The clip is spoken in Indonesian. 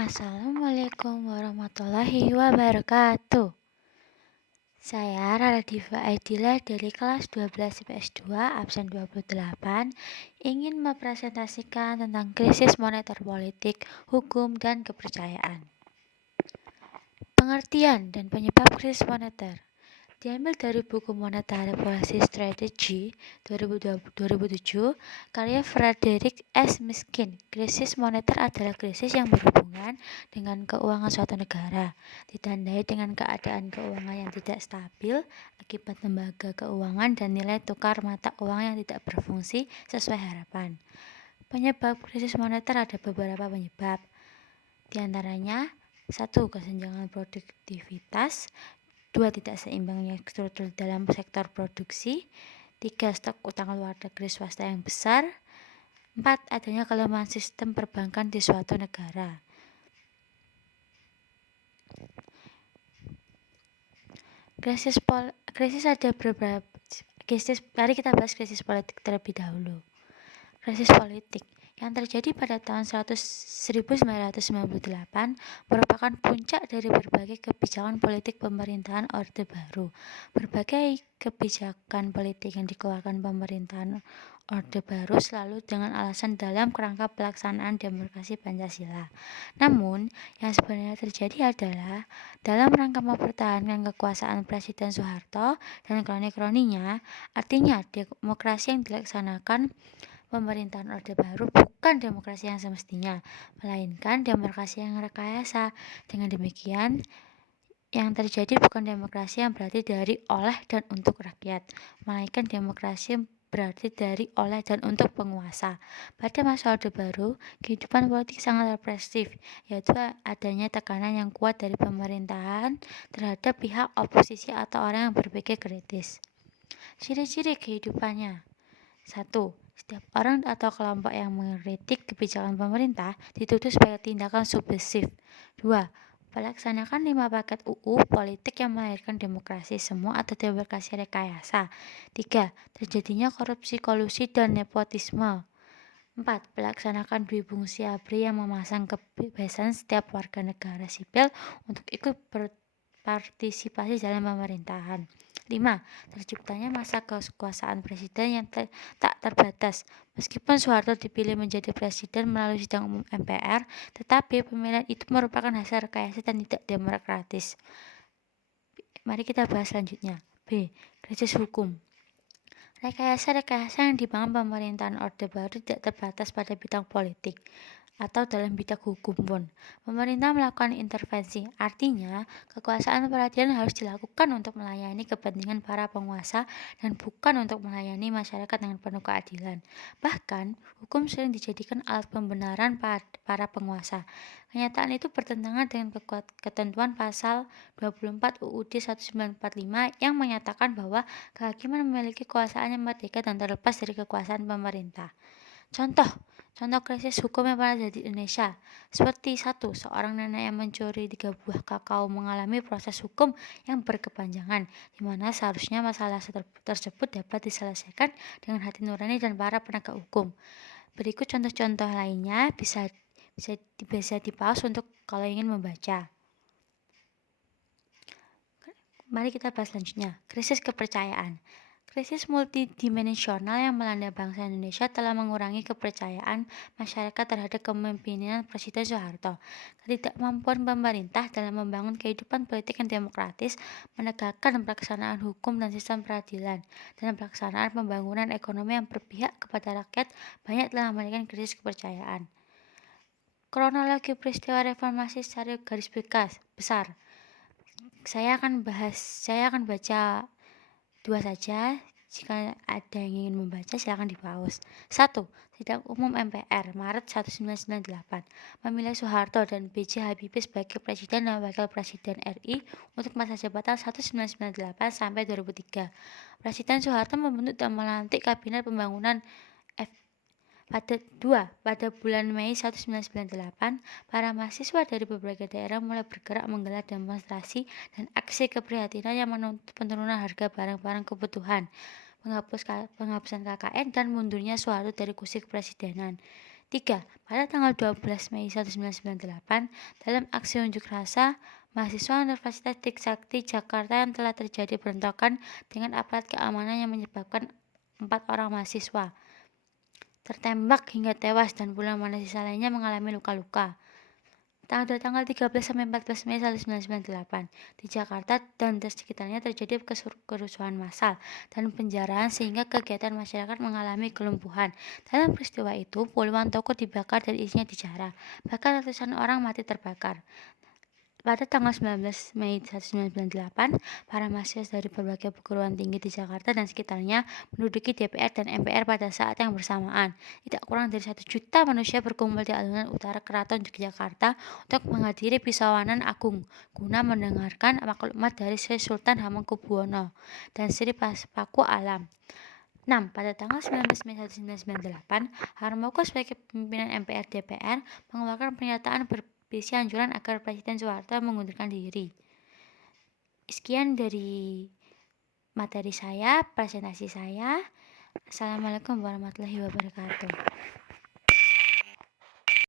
Assalamualaikum warahmatullahi wabarakatuh. Saya Rara Diva Aidila dari kelas 12 IPS 2 absen 28 ingin mempresentasikan tentang krisis moneter politik, hukum, dan kepercayaan. Pengertian dan penyebab krisis moneter diambil dari buku Monetary Policy Strategy 2007 karya Frederick S. Miskin. Krisis moneter adalah krisis yang berhubungan dengan keuangan suatu negara, ditandai dengan keadaan keuangan yang tidak stabil akibat lembaga keuangan dan nilai tukar mata uang yang tidak berfungsi sesuai harapan. Penyebab krisis moneter ada beberapa penyebab. Di antaranya 1. Kesenjangan produktivitas, 2. Tidak seimbangnya struktur dalam sektor produksi, 3. Stok utang luar negeri swasta yang besar, 4. Adanya kelemahan sistem perbankan di suatu negara. Krisis ada beberapa krisis. Mari kita bahas krisis politik terlebih dahulu. Krisis politik yang terjadi pada tahun 1998 merupakan puncak dari berbagai kebijakan politik pemerintahan Orde Baru. Berbagai kebijakan politik yang dikeluarkan pemerintahan Orde Baru selalu dengan alasan dalam kerangka pelaksanaan demokrasi Pancasila. Namun, yang sebenarnya terjadi adalah dalam rangka mempertahankan kekuasaan Presiden Soeharto dan kroni-kroninya, artinya demokrasi yang dilaksanakan pemerintahan Orde Baru bukan demokrasi yang semestinya, melainkan demokrasi yang rekayasa. Dengan demikian, yang terjadi bukan demokrasi yang berarti dari, oleh, dan untuk rakyat, melainkan demokrasi yang berarti dari, oleh, dan untuk penguasa. Pada masa Orde Baru, kehidupan politik sangat represif, yaitu adanya tekanan yang kuat dari pemerintahan terhadap pihak oposisi atau orang yang berpikir kritis. Ciri-ciri kehidupannya: 1. Setiap orang atau kelompok yang mengkritik kebijakan pemerintah dituduh sebagai tindakan subversif. 2. Melaksanakan 5 paket UU politik yang melahirkan demokrasi semu atau demokrasi rekayasa. 3. Terjadinya korupsi, kolusi, dan nepotisme. 4. Melaksanakan dui fungsi ABRI yang memasang kebebasan setiap warga negara sipil untuk ikut berpartisipasi dalam pemerintahan. 5. Terciptanya masa kekuasaan presiden yang tak terbatas. Meskipun Soeharto dipilih menjadi presiden melalui sidang umum MPR, tetapi pemilihan itu merupakan hasil rekayasa dan tidak demokratis. Mari kita bahas selanjutnya. B. Krisis hukum. Rekayasa-rekayasa yang dibangun pemerintahan Orde Baru tidak terbatas pada bidang politik atau dalam bidang hukum pun. Pemerintah melakukan intervensi, artinya kekuasaan peradilan harus dilakukan untuk melayani kepentingan para penguasa dan bukan untuk melayani masyarakat dengan penuh keadilan. Bahkan, hukum sering dijadikan alat pembenaran para penguasa. Kenyataan itu bertentangan dengan ketentuan pasal 24 UUD 1945 yang menyatakan bahwa kehakiman memiliki kekuasaan yang merdeka dan terlepas dari kekuasaan pemerintah. Contoh krisis hukum yang pernah terjadi di Indonesia, seperti 1. Seorang nenek yang mencuri 3 buah kakao mengalami proses hukum yang berkepanjangan, di mana seharusnya masalah tersebut dapat diselesaikan dengan hati nurani dan para penegak hukum. Berikut contoh-contoh lainnya bisa di-pause untuk kalau ingin membaca. Mari kita bahas selanjutnya, krisis kepercayaan. Krisis multidimensional yang melanda bangsa Indonesia telah mengurangi kepercayaan masyarakat terhadap kepemimpinan Presiden Soeharto. Ketidakmampuan pemerintah dalam membangun kehidupan politik yang demokratis, menegakkan pelaksanaan hukum dan sistem peradilan, dan pelaksanaan pembangunan ekonomi yang berpihak kepada rakyat banyak telah melahirkan krisis kepercayaan. Kronologi peristiwa reformasi secara garis besar. Saya akan baca 2 saja. Jika ada yang ingin membaca, silakan di-pause. 1. Sidang Umum MPR Maret 1998 memilih Soeharto dan B.J. Habibie sebagai Presiden dan Wakil Presiden RI untuk masa jabatan 1998 sampai 2003. Presiden Soeharto membentuk dan melantik Kabinet Pembangunan pada bulan Mei 1998, para mahasiswa dari berbagai daerah mulai bergerak menggelar demonstrasi dan aksi keprihatinan yang menuntut penurunan harga barang-barang kebutuhan, penghapusan KKN, dan mundurnya Soeharto dari kursi kepresidenan. 3. Pada tanggal 12 Mei 1998, dalam aksi unjuk rasa, mahasiswa Universitas Trisakti Jakarta yang telah terjadi bentrokan dengan aparat keamanan yang menyebabkan 4 orang mahasiswa tertembak hingga tewas dan puluhan mahasiswa lainnya mengalami luka-luka. Tanggal 13 sampai 14 Mei 1998 di Jakarta dan di sekitarnya terjadi kerusuhan massal dan penjarahan sehingga kegiatan masyarakat mengalami kelumpuhan. Dalam peristiwa itu, puluhan toko dibakar dan isinya dijarah. Bahkan ratusan orang mati terbakar. Pada tanggal 19 Mei 1998, para mahasiswa dari berbagai perguruan tinggi di Jakarta dan sekitarnya menduduki DPR dan MPR pada saat yang bersamaan. Tidak kurang dari 1 juta manusia berkumpul di alun-alun utara Keraton Yogyakarta untuk menghadiri Pisauanan Agung guna mendengarkan maklumat dari Sri Sultan Hamengkubuwono dan Sri Paku Alam. 6. Pada tanggal 19 Mei 1998, Harmoko sebagai pimpinan MPR DPR mengeluarkan pernyataan berisi anjuran agar Presiden Soeharto mengundurkan diri. Sekian dari materi saya, presentasi saya. Assalamualaikum warahmatullahi wabarakatuh.